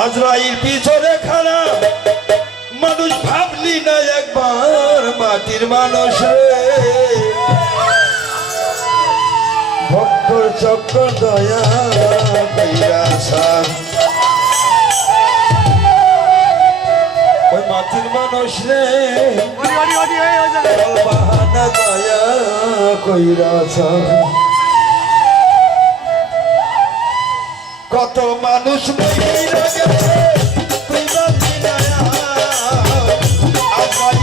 আজরাইল পিছনে খানা মানুষ ভাবলি না একবার মাটির মানুষ ভক্তর চক্র দয়া ওই মাটির মানুষ রে বাহানা দয়া কইরাছা কত মানুষ মহিলা গেছে তুই বাঁধি দয়া আমার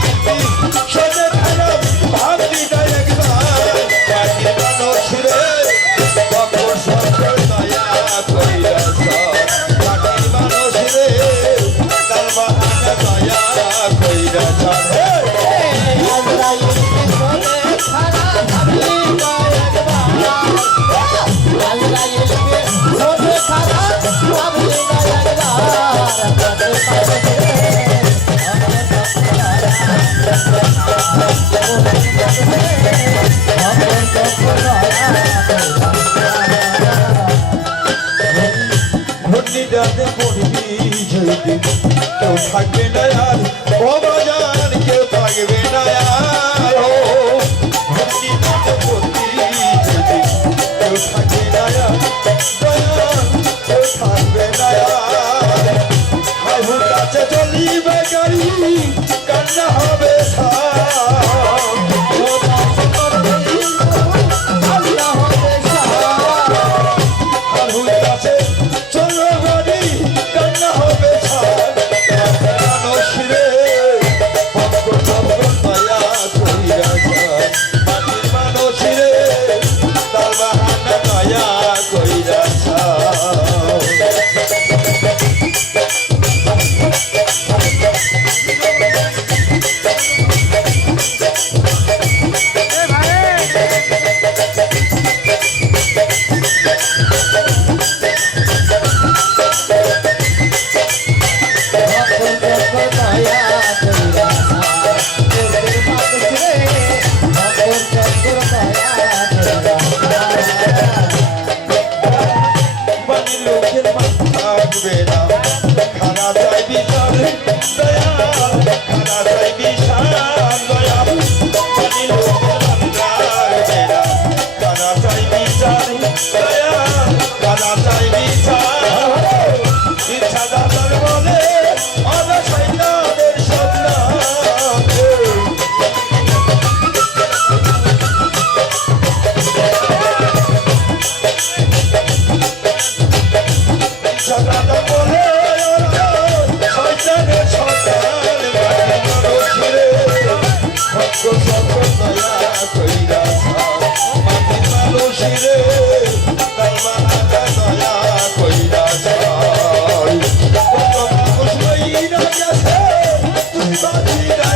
শোনে খারাপ ভাবলি না একবার মাটির মানুষ রে ভক্তর চক্র দয়া কইরাছা মাটির মানুষ রে তার বাহানা দয়া কইরাছা ঘূর্ণিটাতে পড়বি যদি কেউ থাকবে না আর ও বাজার কেউ থাকবে না আর ঘূর্ণিটাতে পড়বি যদি কেউ থাকবে না আর কেউ থাকবে না আর হাহুর কাছে চলিবে গাড়ি কান্না হবে Bye.